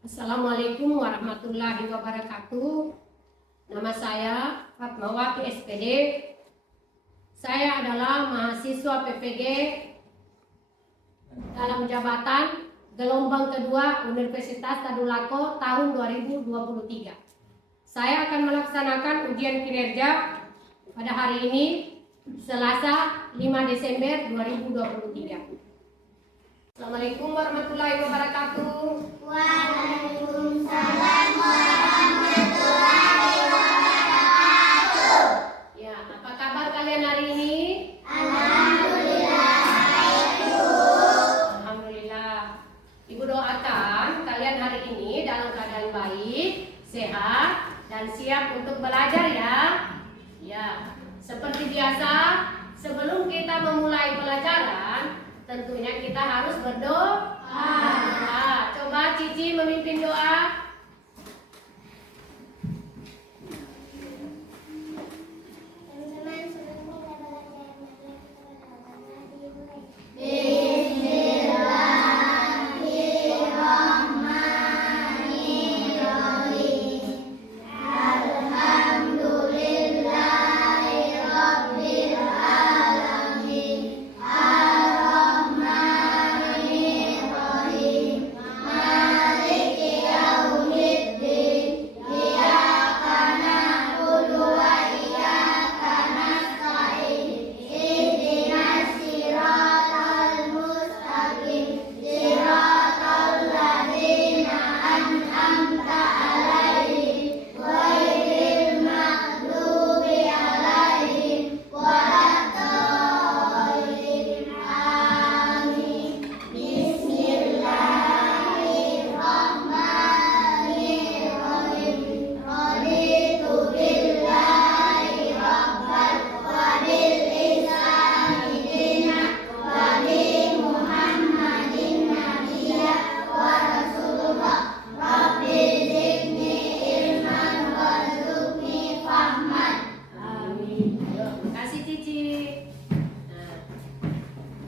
Assalamualaikum warahmatullahi wabarakatuh. Nama saya Fatmawati SPD. Saya adalah mahasiswa PPG dalam jabatan gelombang kedua Universitas Tadulako tahun 2023. Saya akan melaksanakan ujian kinerja pada hari ini, Selasa 5 Desember 2023. Assalamualaikum warahmatullahi wabarakatuh. Waalaikumsalam warahmatullahi wabarakatuh. Ya, apa kabar kalian hari ini? Alhamdulillah baik, Bu. Alhamdulillah. Ibu doakan kalian hari ini dalam keadaan baik, sehat, dan siap untuk belajar ya. Ya, seperti biasa, sebelum kita memulai pelajaran, tentunya kita harus berdoa. Nah, coba Cici memimpin doa. Teman-teman, sebelum kita belajar, mari kita berdoa. Bismillahirrahmanirrahim. Alhamdulillahirabbil alamin. Ar-Rahmanir-Rahim. Maliki yaumiddin. Iyyaka na'budu wa iyyaka nasta'in. Ihdinas siratal mustaqim. Siratal ladzina an'amta 'alaihim ghairil maghdubi 'alaihim waladdallin. Amin. Bismillahirrahmanirrahim. Raditu billahi rabban wa bil islami dinan wa bi Muhammadin nabiyya wa rasulullah. Rabbi zidni ilman warzuqni fahman. Amin. Ayo, kasih Cici. Nah,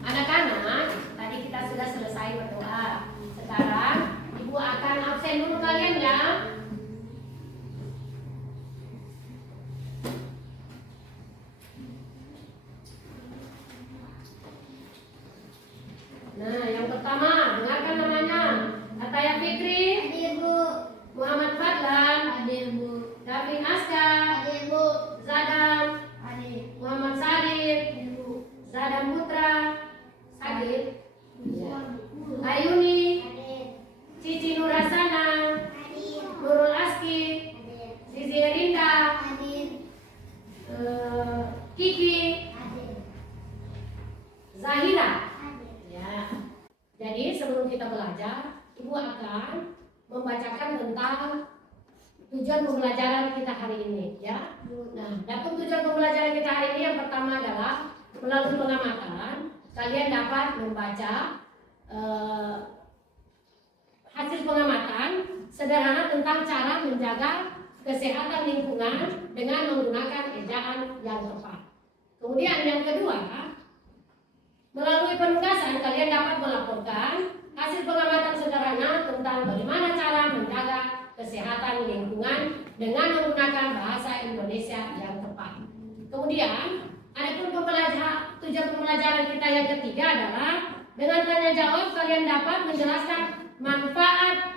anak-anak, tadi kita sudah selesai berdoa. Sekarang Ibu akan absen dulu kalian ya. Nah, yang pertama, dengarkan namanya. Ataya Fikri, Hadir, Bu. Muhammad Fadlan, Hadir, Bu. Davin Aska, Hadir, Bu. Zadam, Hadir. Muhammad Sadid, Hadir, Bu. Zadam Putra, Sadid, Ya. Ayuni, Hadir. Cici Nurasana, Hadir. Nurul Aski, Hadir. Zizi Erinda, Hadir. Kiki, Hadir. Zahira. Hadir. Ya. Jadi sebelum kita belajar, Ibu akan membacakan tentang tujuan pembelajaran kita hari ini, ya. Nah, dapur tujuan pembelajaran kita hari ini yang pertama adalah melalui pengamatan, kalian dapat membaca hasil pengamatan sederhana tentang cara menjaga kesehatan lingkungan dengan menggunakan ejaan yang tepat. Kemudian yang kedua, melalui penugasan kalian dapat melaporkan hasil pengamatan sederhana tentang bagaimana cara menjaga kesehatan lingkungan dengan menggunakan bahasa Indonesia yang tepat. Kemudian, adapun tujuan pembelajaran kita yang ketiga adalah dengan tanya jawab kalian dapat menjelaskan manfaat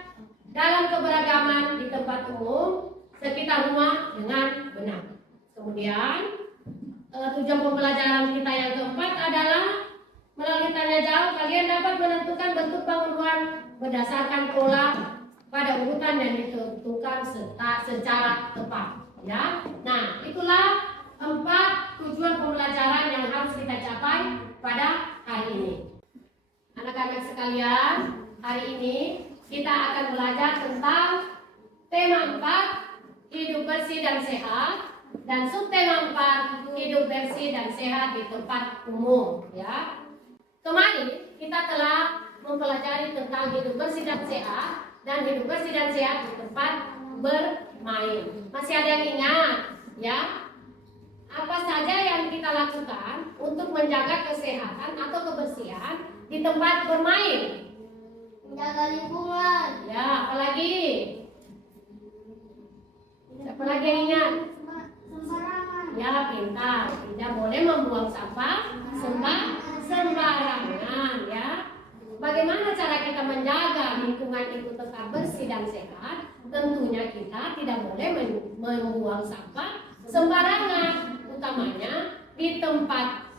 dalam keberagaman di tempat umum sekitar rumah dengan benar. Kemudian, tujuan pembelajaran kita yang keempat adalah melalui tanya jawab kalian dapat menentukan bentuk bangunan berdasarkan pola pada urutan yang ditentukan secara tepat, ya. Nah, itulah 4 tujuan pembelajaran yang harus kita capai pada hari ini. Anak-anak sekalian, hari ini kita akan belajar tentang tema 4, hidup bersih dan sehat, dan subtema 4, hidup bersih dan sehat di tempat umum, ya. Kemarin kita telah mempelajari tentang hidup bersih dan sehat di tempat bermain. Masih ada yang ingat, ya? Apa saja yang kita lakukan untuk menjaga kesehatan atau kebersihan di tempat bermain? Menjaga lingkungan. Ya, apalagi? membuang sampah sembarangan ya. Bagaimana cara kita menjaga lingkungan itu tetap bersih dan sehat? Tentunya kita tidak boleh membuang sampah sembarangan, utamanya di tempat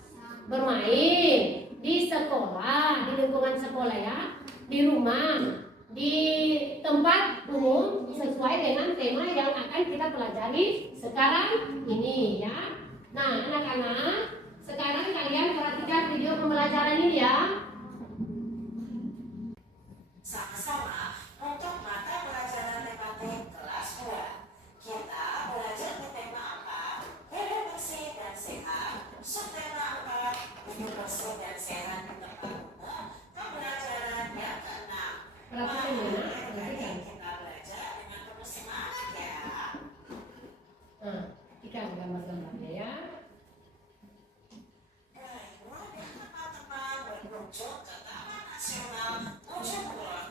bermain, di sekolah, di lingkungan sekolah ya, di rumah, di tempat umum sesuai dengan tema yang akan kita pelajari sekarang ini ya. Nah, anak-anak, sekarang kalian perhatikan video pembelajaran ini ya. Sama-sama untuk mata pelajaran tematik kelas 2. Kita belajar di tema apa? Hidup bersih dan sehat. Subtema 4, hidup bersih dan sehat di tempat umum. Pembelajaran yang ke-6. Perhatikan ya, Mari kita belajar dengan penuh semangat ya. Nah, ikan gambar-gambarnya ya. Ayo dan teman-teman berkunjung ke Taman Nasional Ujung Kulon.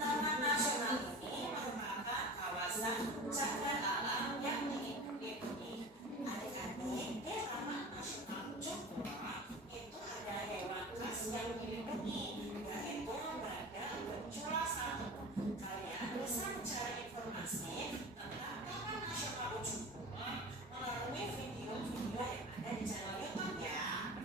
Taman Nasional ini merupakan kawasan cagar alam yang dilindungi. Adik-adik, di Taman Nasional Ujung Kulon itu ada hewan khas yang dilindungi, yaitu badak bercula satu. Kalian bisa mencari informasi tentang Taman Nasional Ujung Kulon melalui video-video yang ada di channel YouTube ya.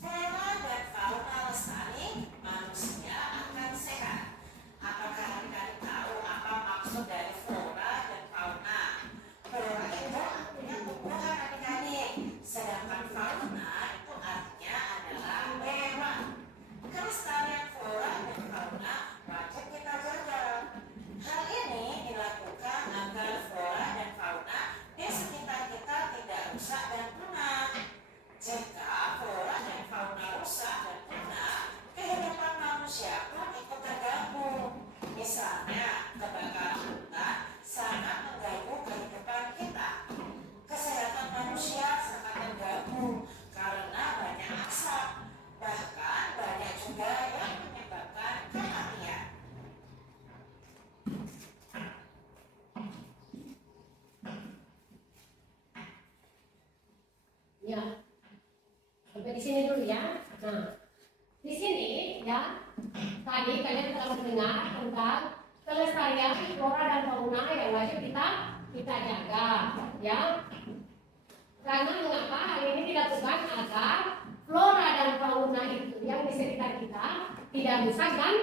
Flora dan fauna lestari, manusia akan sehat. Apakah adik-adik tahu apa maksud dari flora dan fauna? Flora itu artinya tumbuhan adik-adik, sedangkan fauna itu artinya adalah hewan. Kelestarian flora dan fauna wajib kita jaga. Hal ini dilakukan agar flora dan fauna di sekitar kita tidak rusak dan punah. Jika flora dan fauna rusak dan punah, kehidupan manusia pun ikut terganggu. Misalnya, kebakaran hutan sangat mengganggu kehidupan kita. Kesehatan manusia sangat terganggu karena banyak asap. Bahkan banyak juga yang menyebabkan kematian. Ya. Sampai di sini dulu ya. Nah, di sini ya, tadi kalian telah mendengar tentang kelestarian flora dan fauna yang wajib kita jaga, ya. Karena mengapa hal ini dilakukan agar flora dan fauna itu yang di sekitar kita tidak rusak dan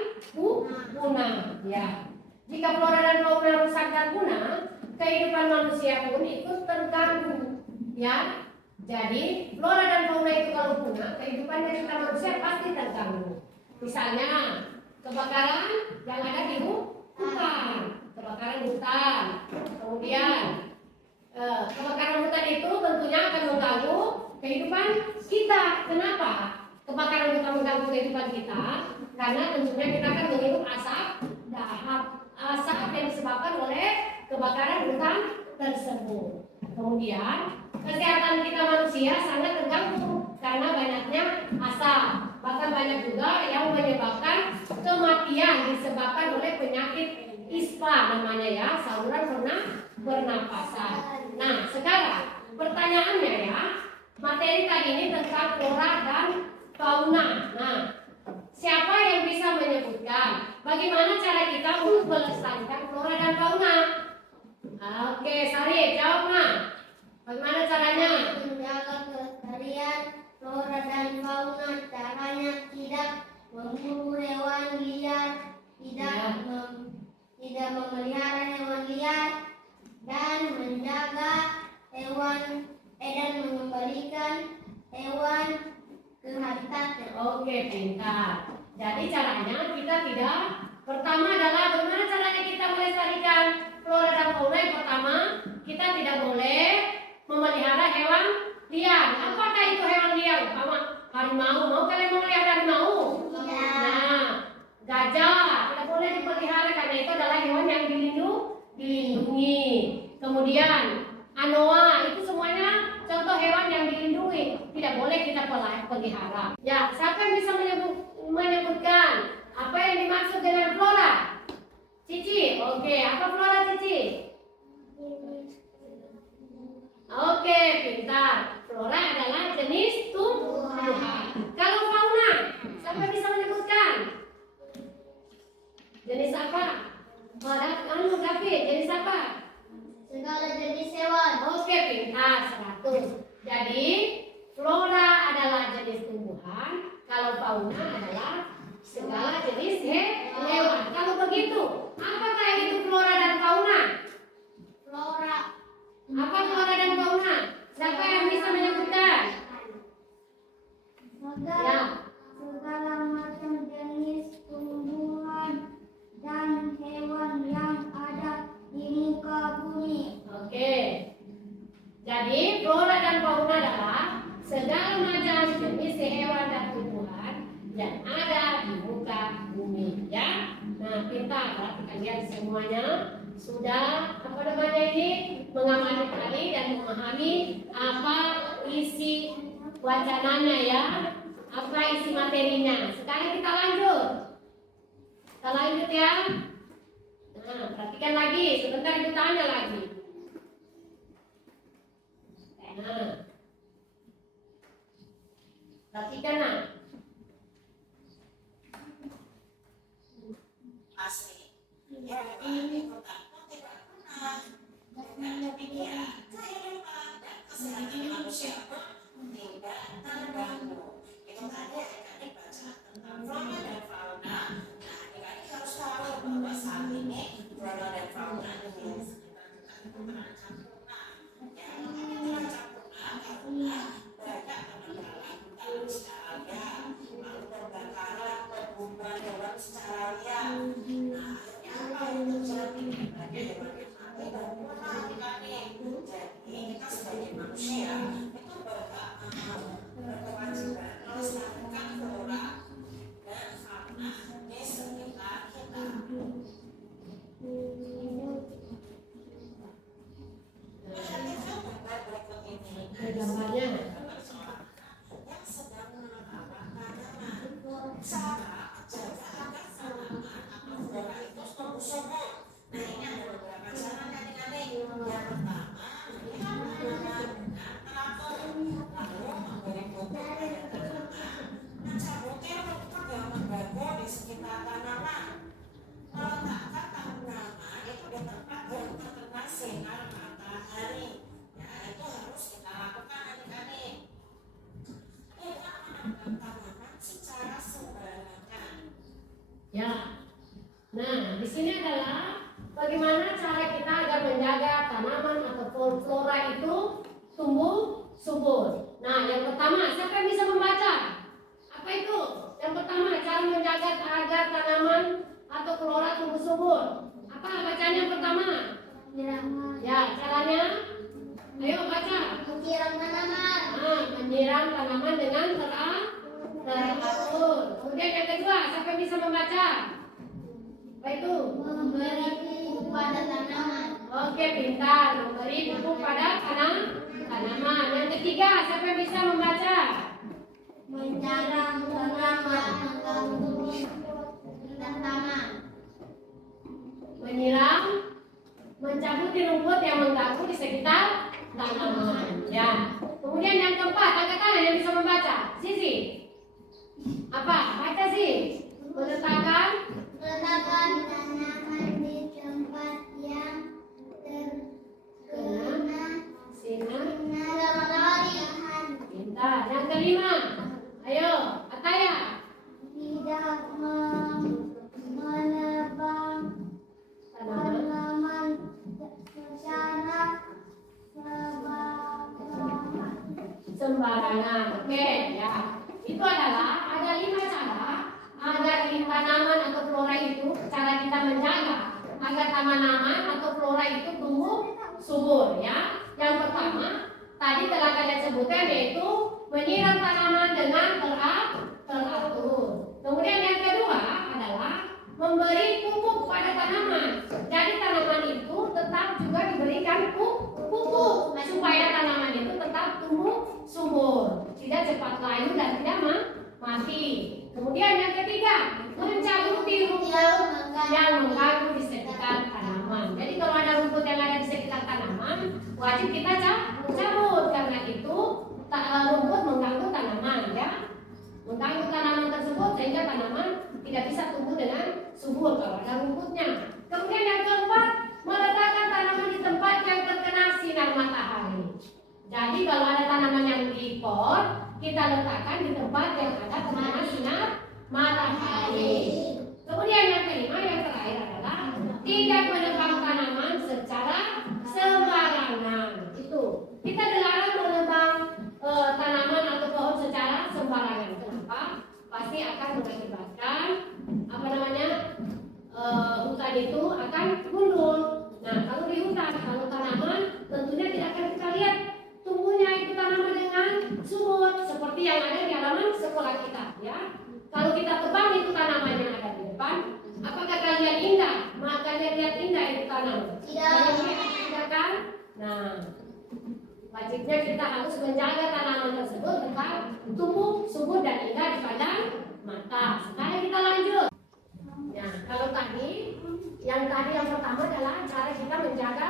punah, ya. Jika flora dan fauna rusak dan punah, kehidupan manusia pun ikut terganggu, ya. Jadi, flora dan fauna itu kalau punah, kehidupan dari kita manusia pasti terganggu. Misalnya, kebakaran yang ada di hutan, kebakaran hutan. Kemudian, kebakaran hutan itu tentunya akan mengganggu kehidupan kita. Kenapa? Kebakaran hutan mengganggu kehidupan kita, karena tentunya kita akan menghirup asap dahak, asap yang disebabkan oleh kebakaran hutan tersebut. Kemudian, kesehatan kita manusia sangat terganggu karena banyaknya asap. Bahkan banyak juga yang menyebabkan kematian disebabkan oleh penyakit ISPA namanya ya, saluran pernapasan. Nah, sekarang pertanyaannya ya, materi tadi ini tentang flora dan fauna. Nah, siapa yang bisa menyebutkan bagaimana cara kita untuk melestarikan flora dan fauna? Oke, Sari, jawab Nah. Bagaimana caranya? Menjaga kelestarian flora dan fauna, caranya tidak memburu hewan liar, tidak memelihara hewan liar, dan menjaga hewan dan mengembalikan hewan ke habitatnya. Oke, pintar. Jadi caranya kita tidak, pertama adalah bagaimana caranya kita melestarikan flora dan fauna. Yang pertama, kita tidak boleh memelihara hewan liar. Apakah itu hewan liar? Umpama harimau. Mau kalian memelihara harimau? Tidak. Nah, gajah tidak boleh dipelihara karena itu adalah hewan yang dilindungi. Kemudian anoa itu semuanya contoh hewan yang dilindungi, tidak boleh kita pelihara. Ya, siapa yang bisa menyebutkan apa yang dimaksud dengan flora? Cici, oke. Apa flora Cici? Anu David, jenis apa? Segala jenis hewan. Oke, pintar, 100. Jadi, flora adalah jenis tumbuhan, kalau fauna adalah segala jenis hewan. Kalau begitu, apakah itu flora dan fauna? Flora. Apa flora dan fauna? Siapa yang bisa menyebutkan? Ya. Segala macam jenis tumbuhan dan hewan yang ada di muka bumi. Oke. Jadi flora dan fauna adalah segala macam jenis hewan dan tumbuhan yang ada di muka bumi. Ya. Nah, pintar berarti kalian semuanya sudah apa namanya ini mengamati tadi dan memahami apa isi wacananya ya, apa isi materinya. Sekarang kita lanjut. Kita lanjut ya. Nah, perhatikan lagi, sebentar ibu tanya lagi. Nah, perhatikan nah. Asli. Ya, itu takut tidak pernah. Dengan demikian, kehidupan dan kesehatan manusia pun tidak terganggu. Itu tadi adik-adik baca tentang flora dan fauna. Nah, adik-adik harus tahu bahwa saat ini flora dan fauna di sekitar kita itu terancam punah. Ya, makanya terancam punah karena banyak penangkaran hutan secara liar, lalu pembakaran perburuan hewan secara liar. Nah, akhirnya apa yang terjadi? Banyak hewan yang mati dan punah adik-adik. Jadi kita sebagai manusia itu berhak berkewajiban melestarikan flora dan fauna di sekitar kita. Perhatikan gambar berikut ini. Ada gambarnya. Gambar seorang anak yang sedang merawat tanaman. Cara menjaga agar tanaman atau flora itu tumbuh subur. Nah, ini ada beberapa cara adik-adik. Yang pertama, menyiram tanaman dengan teratur, lalu memberi pupuk pada tanaman, mencabuti rumput yang mengganggu di sekitar tanaman, meletakkan tanaman itu di tempat yang terkena sinar matahari. Ya, itu harus kita lakukan adik-adik. Tidak menanam tanaman secara sembarangan. Ya. Nah, di sini adalah bagaimana cara kita agar menjaga tanaman atau flora itu tumbuh subur. Nah, yang pertama, siapa yang bisa membaca? Apa itu? Yang pertama, cara menjaga agar tanaman atau flora tumbuh subur. Apa bacaan yang pertama? Ya, caranya? Ayo baca. Menyiram tanaman. Nah, menyiram tanaman dengan teratur. Kemudian yang kedua, siapa yang bisa membaca? Apa itu? Memberi pupuk pada tanaman. Oke, pintar. Memberi pupuk pada tanaman. Yang ketiga, siapa yang bisa membaca? Menyiram tanaman. Mengganggu tanaman. Menyiram, mencabuti rumput yang mengganggu di sekitar tanaman. Ya. Kemudian yang keempat, angkat tangan yang bisa membaca. Sisi. Apa? Baca sih. Meletakkan tanaman di tempat yang terkena sinar matahari. pintar. Yang kelima, ayo Ataya. Tidak menebang tanaman secara Sembarangan. Oke, ya. Itu adalah ada 5 cara agar tanaman atau flora itu, cara kita menjaga agar tanaman atau flora itu tumbuh subur ya. Yang pertama tadi telah kalian sebutkan yaitu menyiram tanaman dengan teratur. Kemudian yang kedua adalah memberi pupuk pada tanaman. Jadi tanaman itu tetap juga diberikan pupuk supaya tanaman itu tetap tumbuh subur, tidak cepat layu dan tidak mati. Kemudian yang ketiga, mencabuti rumput yang mengganggu di sekitar tanaman. Jadi kalau ada rumput yang ada di sekitar tanaman, wajib kita cabut karena itu rumput mengganggu tanaman ya. Mengganggu tanaman tersebut sehingga tanaman tidak bisa tumbuh dengan subur kalau ada rumputnya. Kemudian yang keempat, meletakkan tanaman di tempat yang terkena sinar matahari. Jadi kalau ada tanaman yang di pot, kita letakkan di tempat yang ada terkena sinar matahari. Kemudian yang kelima, yang terakhir adalah tidak menebang tanaman secara sembarangan. Itu kita dilarang menebang tanaman atau pohon secara sembarangan. Kenapa? Pasti akan mengakibatkan hutan itu akan mundur. Nah, kalau di hutan, kalau tanaman tentunya tidak akan kita lihat tumbuhnya itu tanaman dengan subur seperti yang ada di halaman sekolah kita, ya. Kalau kita tebang itu tanaman yang ada di depan, apakah kalian indah? Maka kalian lihat indah itu tanaman? Tidak kan? Nah, wajibnya kita harus menjaga tanaman tersebut tetap tumbuh subur dan indah di pandang mata. Sekarang kita lanjut. Nah, kalau tadi yang pertama adalah cara kita menjaga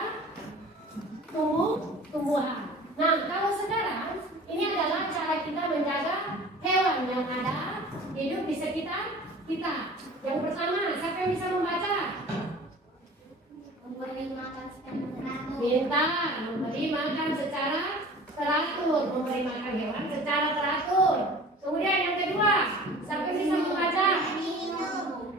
tumbuhan. Nah, kalau sekarang ini adalah cara kita menjaga hewan yang ada hidup di sekitar kita. Yang pertama, siapa yang bisa membaca? Memberi makan secara teratur. Pintar, memberi makan secara teratur, memberi makan hewan secara teratur. Kemudian yang kedua, siapa yang bisa membaca?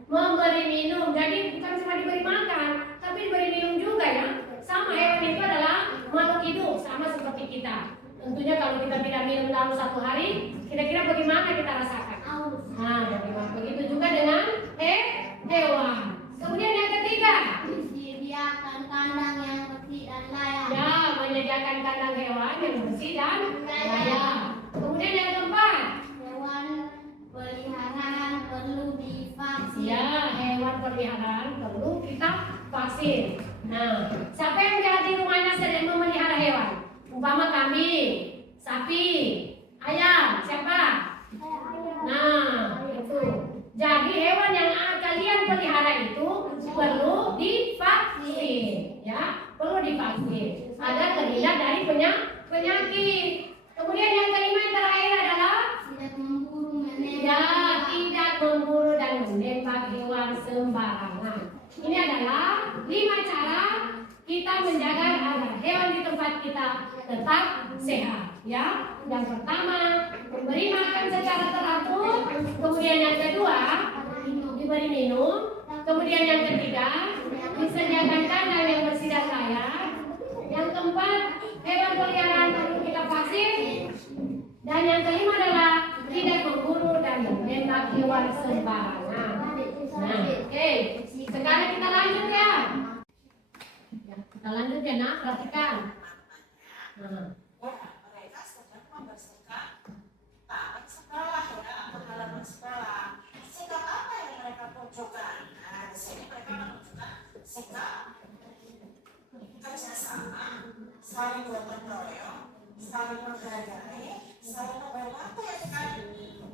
Memberi minum. Jadi bukan cuma diberi makan, tapi diberi minum juga, ya. Sama, hewan itu adalah makhluk hidup, sama seperti kita. Tentunya kalau kita tidak minum dalam satu hari, kira-kira bagaimana kita rasakan? Nah, begitu juga dengan hewan. Kemudian yang ketiga, Disediakan kandang yang bersih dan layak. ya, menyediakan kandang hewan yang bersih dan layak. Kemudian yang keempat, Hewan peliharaan perlu divaksin. ya, hewan peliharaan perlu kita vaksin. Nah, siapa yang di rumahnya sedang memelihara hewan? Umpama kambing, sapi, ayam, siapa? Nah, itu. Jadi hewan yang kalian pelihara itu perlu divaksin, ya, perlu divaksin agar terhindar dari penyakit. Kemudian yang kelima, yang terakhir adalah Tidak memburu, ya, tidak memburu dan menembak hewan sembarangan. Ini adalah 5 cara kita menjaga agar hewan di tempat kita tetap sehat, ya. Yang pertama, memberi makan secara teratur. Kemudian yang kedua, diberi minum. Kemudian yang ketiga, disediakan kandang yang bersih dan layak. Yang keempat, hewan peliharaan perlu kita vaksin. Dan yang kelima adalah tidak memburu dan menembak hewan sembarangan. Nah, oke. Sekarang kita lanjut, ya. Kita lanjut, ya, nak. Perhatikan. Nah, Mereka sedang membersihkan taman sekolah, ya, atau halaman sekolah. Sikap apa yang mereka tunjukkan? Nah, di sini mereka menunjukkan sikap kerjasama, saling gotong royong, saling menghargai, saling membantu, ya kan?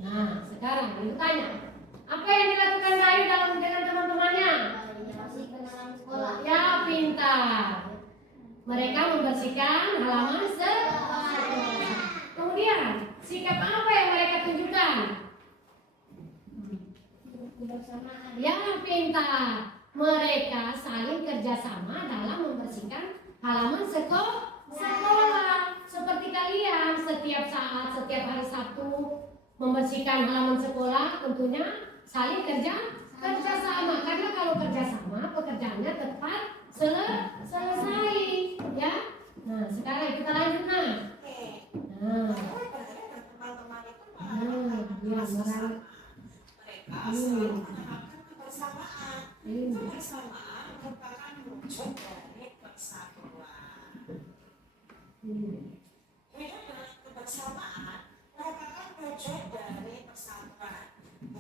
nah, sekarang itu tanya, apa yang dilakukan Bayu dengan teman-temannya? Membersihkan dalam sekolah. Ya, pintar. Mereka membersihkan halaman sekolah. Kemudian, sikap apa yang mereka tunjukkan? Kebersamaan. Ya, pintar. Mereka saling kerjasama dalam membersihkan halaman sekolah. Seperti kalian setiap saat, setiap hari Sabtu membersihkan halaman sekolah, tentunya saling kerjasama. Karena kalau kerjasama, pekerjaannya tepat selesai, ya. Nah, sekarang kita lanjut, nah. Nah, Teman-teman itu biar mereka selalu menanamkan kebersamaan. Hmm. Kebersamaan merupakan wujud dari persatuan. Hidup dengan kebersamaan merupakan wujud dari persatuan.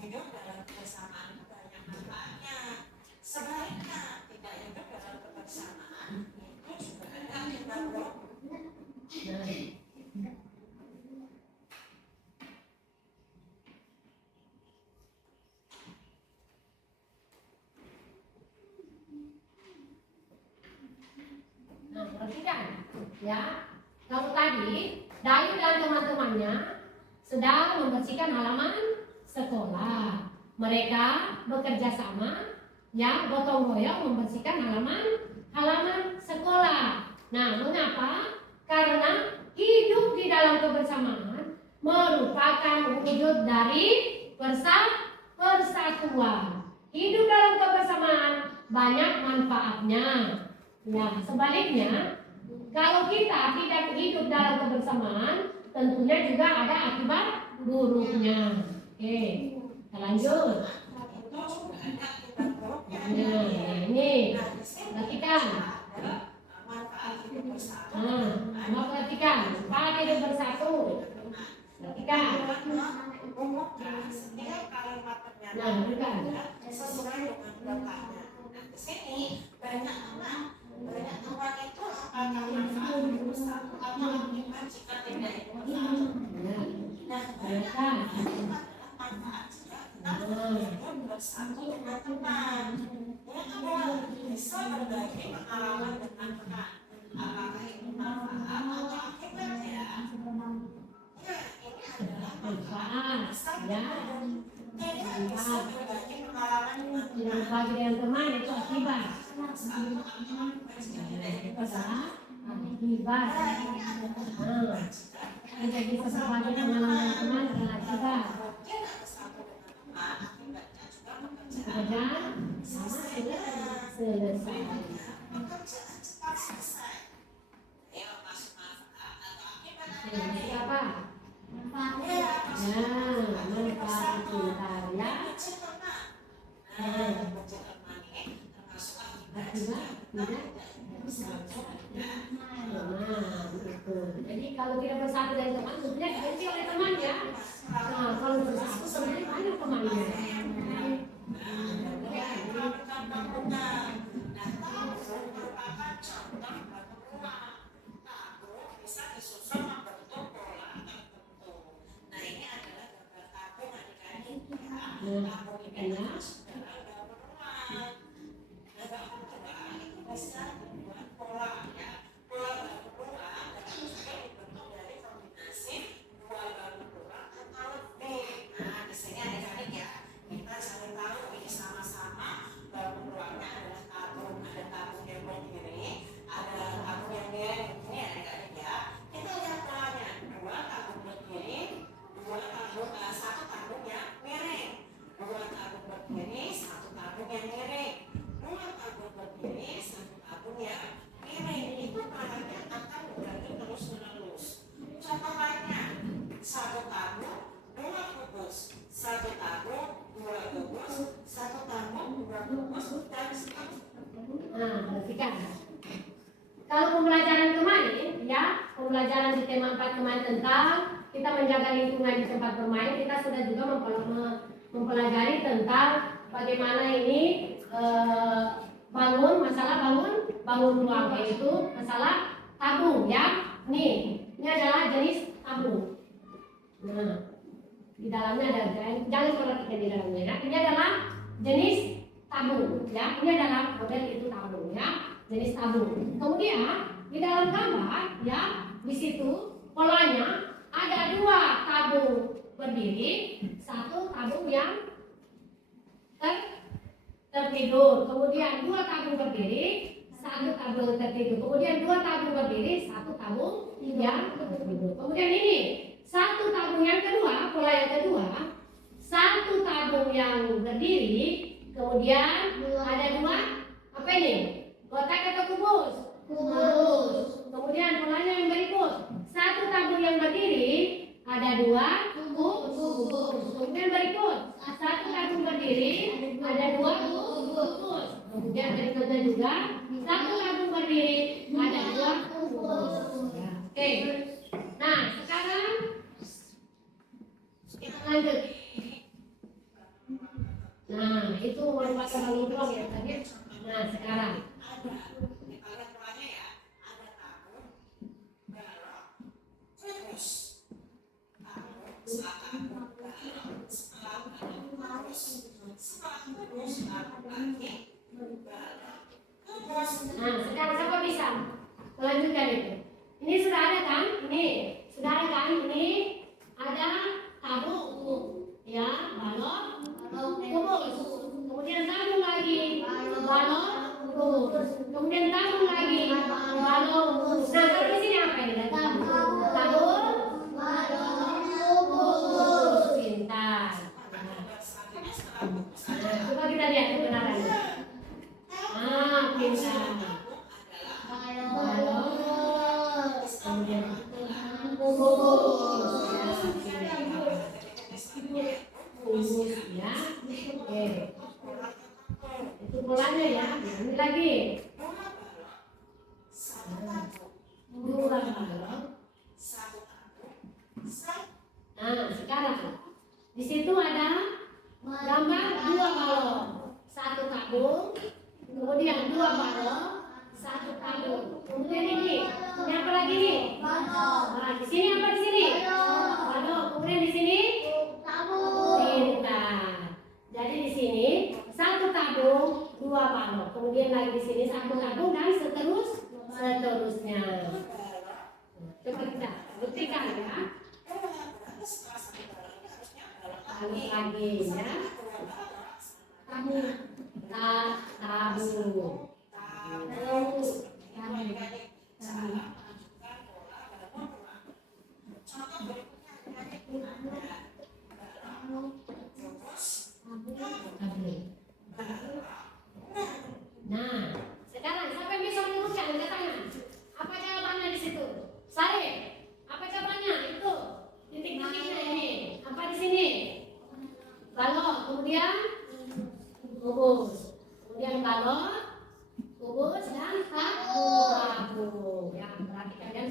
Hidup dalam kebersamaan itu banyak manfaatnya. Sebaliknya tidak hidup dalam kebersamaan itu juga ada akibat buruk. Nah, perhatikan, ya. Kalau tadi Dayu dan teman-temannya sedang membersihkan halaman sekolah. Mereka bekerja sama ya gotong royong membersihkan halaman sekolah. Nah, mengapa? Karena hidup di dalam kebersamaan merupakan wujud dari persatuan. Hidup dalam kebersamaan banyak manfaatnya. Ya, sebaliknya, kalau kita tidak hidup dalam kebersamaan, tentunya juga ada akibat buruknya. Oke, kita lanjut. Nah, ini perhatikan. Mau perhatikan, manfaat hidup bersatu. Perhatikan. Nah, bukan. Sesuai dengan belakangnya. Nah, di sini banyak orang itu apakah manfaat hidup bersatu atau akibat jika tidak hidup bersatu. Nah, kebanyakan adalah manfaat jika kita hidup bersatu dengan teman. Yang kedua, bisa berbagi pengalaman dengan teman. Apakah itu manfaat atau akibat ya? Ya, ini adalah manfaat Ya. Tidak bisa berbagi pengalaman dengan Berbagi dengan teman itu akibat. teman. Akibat. Tidak bisa berbagi pengalaman dengan teman adalah akibat. Pekerjaan sama selesai. Selesai apa? Ya, manfaat pintar ya. Akibat tidak. Jadi kalau tidak bersatu dengan teman, tentunya dibenci oleh teman ya. Nah, kalau bersatu sebenarnya banyak temannya. Bisa disusun membentuk pola tertentu. Nah, ini adalah gambar tabung adik-adik ya. Tabung ini adalah saudara daur ulang. Nah, daur ulang itu bisa dibuat pola ya. Pola daur ulang dapat juga dibentuk dari kombinasi dua daur ulang atau lebih. Nah, di sini adik-adik ya, kita cari tahu ini sama-sama daur ulangnya adalah tabung. Ada tabung yang berdiri, ada tabung yang miring. Ini adik-adik ya. Kita lihat polanya, dua tabung berdiri, satu tabung yang miring, dua tabung berdiri, satu tabung yang miring, dua tabung berdiri, satu tabung yang miring. Itu polanya akan berganti terus menerus. Contoh lainnya, satu tabung, dua kubus, satu tabung, dua kubus, satu tabung, dua kubus, dan seterusnya. Nah, perhatikan. Kalau pembelajaran kemarin, ya, pembelajaran di tema 4 kemarin tentang kita menjaga lingkungan di tempat bermain, kita sudah juga mempelajari tentang bagaimana ini bangun ruang, yaitu masalah tabung, ya. Ini adalah jenis tabung. Nah, di dalamnya ada, jangan perhatikan di dalamnya, ya. Ini adalah jenis tabung, ya. Ini adalah model itu tabung, ya. Jenis tabung. Kemudian di dalam gambar, ya, di situ polanya ada dua tabung berdiri, satu tabung yang tertidur. Kemudian dua tabung berdiri, satu tabung tertidur. Kemudian dua tabung berdiri, satu tabung yang tertidur. Kemudian ini satu tabung yang kedua, pola yang kedua, satu tabung yang berdiri, kemudian ada dua apa ini? Kotak atau kubus? Kubus. Kemudian polanya yang berikut, satu tabung yang berdiri, ada dua kubus. Kemudian berikut, satu tabung berdiri, ada dua kubus. Kemudian berikutnya juga, satu tabung berdiri, ada dua kubus. Oke. Nah, sekarang kita lanjut. Nah, itu merupakan ruang ya tadi. Nah, sekarang Kita lihat polanya ya, ada tabung, balok, kubus, tabung, setelah tabung, balok, setelah balok, kubus, setelah kubus, tabung lagi, balok, kubus. Nah, sekarang siapa bisa melanjutkan itu? Ini sudah ada kan? Ini sudah ada kan? Ini ada tabung, ya, balok, kubus. Kemudian tabung lagi, Kemudian tabung lagi. Balon. Nah, kalau di sini apa ini? Tabung. Pintar. Nah, coba kita lihat kebenarannya. Pintar. Balon. Kemudian kubus. Kubus ya. Oke. Itu bolanya ya. Ini lagi. Dua balon. Nah, sekarang di situ ada gambar dua balon, satu tabung, kemudian dua balon, satu tabung. Kemudian ini apa lagi nih? Nah, di sini apa di sini? Balon. Kemudian di sini pintar. Jadi di sini satu tabung, dua balon. Kemudian lagi di sini satu tabung dan seterusnya. Coba kita buktikan ya. Lalu lagi ya. Tabung. Nah, sekarang siapa yang bisa menemukan angkat tangan? Apa jawabannya di situ? Sari, apa jawabannya? Itu titik-titiknya ini. Apa di sini? Balon, kemudian kubus, kemudian balon, kubus dan tabung. Ya, berarti kalian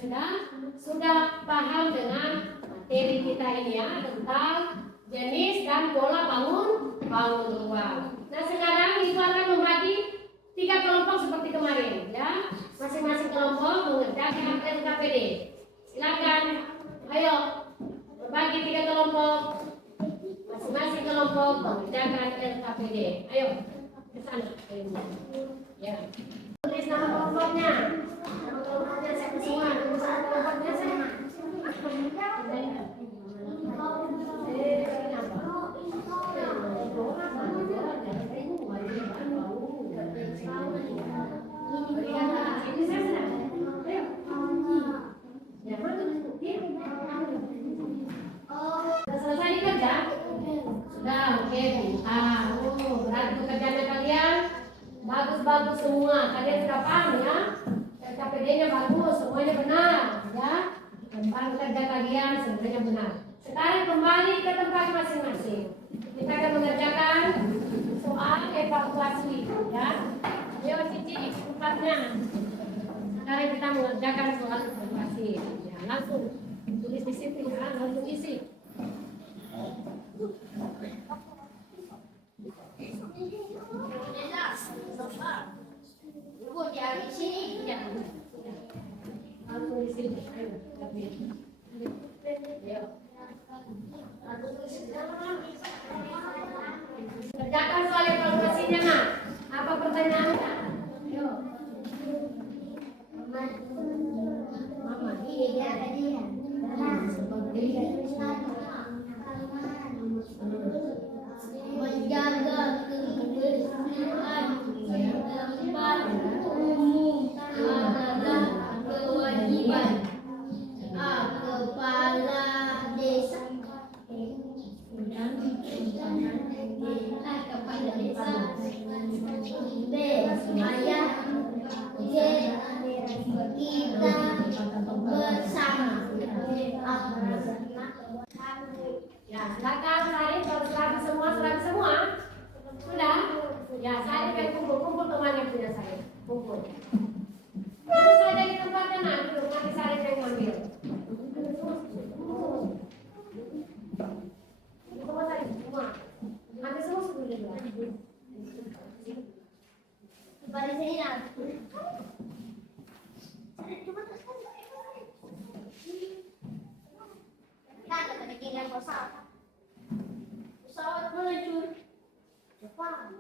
sudah paham dengan materi kita ini ya tentang jenis dan pola bangun ruang. Nah, sekarang itu akan membagi 3 kelompok seperti kemarin ya. Masing-masing kelompok mengerjakan LKPD. Silakan, ayo berbagi 3 kelompok. Masing-masing kelompok mengerjakan LKPD. Ayo ke sana. Ya. Tulis nama kelompoknya. Nama kelompoknya siapa semua? Tulis nama kelompoknya saya. Selesai dikerja? Sudah, oke. Berarti pekerjaannya kalian bagus-bagus semua. Kalian sudah paham ya? KPD-nya bagus, semuanya benar ya. Tentang kerja kalian sebenarnya benar. Sekarang kembali ke tempat masing-masing. Kita akan mengerjakan soal evaluasi ya. Ayo Cici, tempatnya. Sekarang kita mengerjakan soal evaluasi. Ya, langsung tulis di situ ya, langsung isi. Ibu di sini. Ya. Langsung di sini. Ayo. Kerjakan soal evaluasinya, Nak. Apa pertanyaannya? Ayo. Mama, Iya, tadi ya. Menjaga kebersihan tempat umum adalah kewajiban kepala desa. Kepala desa. B. Ayah. G. Kita bersama. Ya, silakan Sari, kalau selagi semua. Sudah? Ya, Sari kan kumpul temannya punya saya. Kumpul. Terus saja di tempatnya nanti Sari yang ngambil. Semua Sari, semua. Nanti semua sudah dulu. Kembali sini nak. Kita ada keinginan pesawat. Pesawat meluncur. Jepang.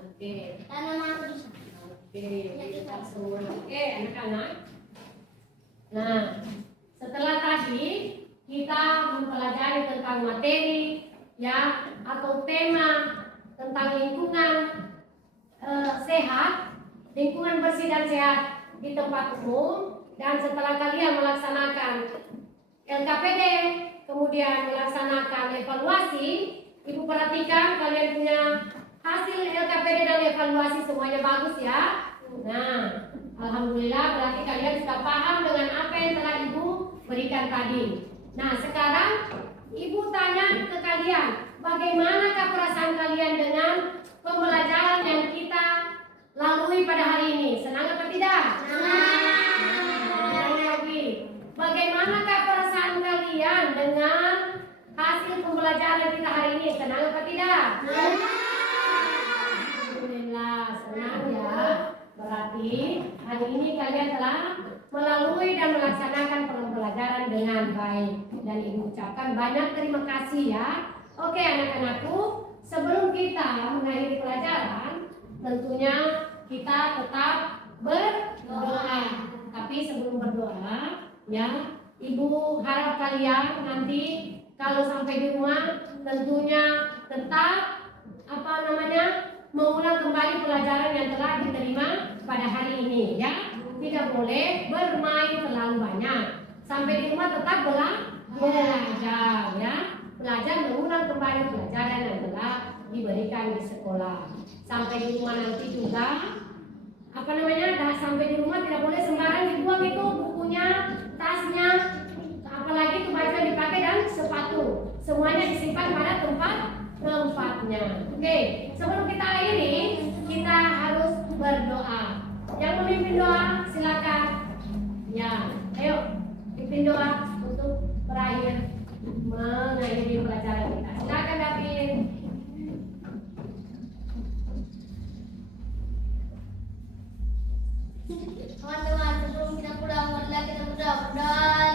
Oke. Tanam apa di sana? Oke, kita semua. Oke, anak-anak. Nah, setelah tadi kita tentang materi ya atau tema tentang lingkungan sehat, lingkungan bersih dan sehat di tempat umum. Dan setelah kalian melaksanakan LKPD, kemudian melaksanakan evaluasi, Ibu perhatikan kalian punya hasil LKPD dan evaluasi semuanya bagus ya. Nah, alhamdulillah berarti kalian sudah paham dengan apa yang telah Ibu berikan tadi. Nah, sekarang Ibu tanya ke kalian, bagaimanakah perasaan kalian dengan pembelajaran yang kita lalui pada hari ini? Senang atau tidak? Senang lagi. Bagaimanakah perasaan kalian dengan hasil pembelajaran kita hari ini? Senang atau tidak? Alhamdulillah, senang ya. Berarti hari ini kalian telah melalui dan melaksanakan pembelajaran dengan baik. Dan Ibu ucapkan banyak terima kasih ya. Oke anak-anakku, sebelum kita mengakhiri pelajaran, tentunya kita tetap berdoa. Tapi sebelum berdoa, ya Ibu harap kalian nanti kalau sampai di rumah tentunya tetap mengulang kembali pelajaran yang telah diterima pada hari ini ya. Tidak boleh bermain terlalu banyak. Sampai di rumah tetap belajar ya. Belajar mengulang kembali pelajaran yang telah diberikan di sekolah. Sampai di rumah nanti juga sampai di rumah tidak boleh sembarang dibuang itu bukunya, tasnya, apalagi itu baju yang dipakai dan sepatu. Semuanya disimpan pada tempatnya. Oke, sebelum kita akhiri, kita harus berdoa. Yang memimpin doa silakan. Ya, ayo pimpin doa untuk berakhir mengakhiri pelajaran kita. Silakan David. Teman-teman, sebelum kita pulang, marilah kita berdoa. Dimulai.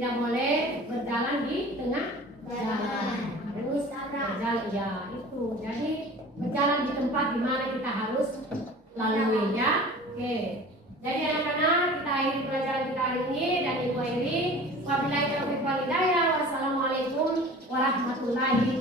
Tidak boleh berjalan di tengah jalan, harus berjalan ya itu. Jadi berjalan di tempat di mana kita harus lalui ya. Oke. Jadi anak-anak, kita akhiri pelajaran kita hari ini dan Ibu akhiri. Wabillahi taufiq wal hidayah. Wassalamualaikum warahmatullahi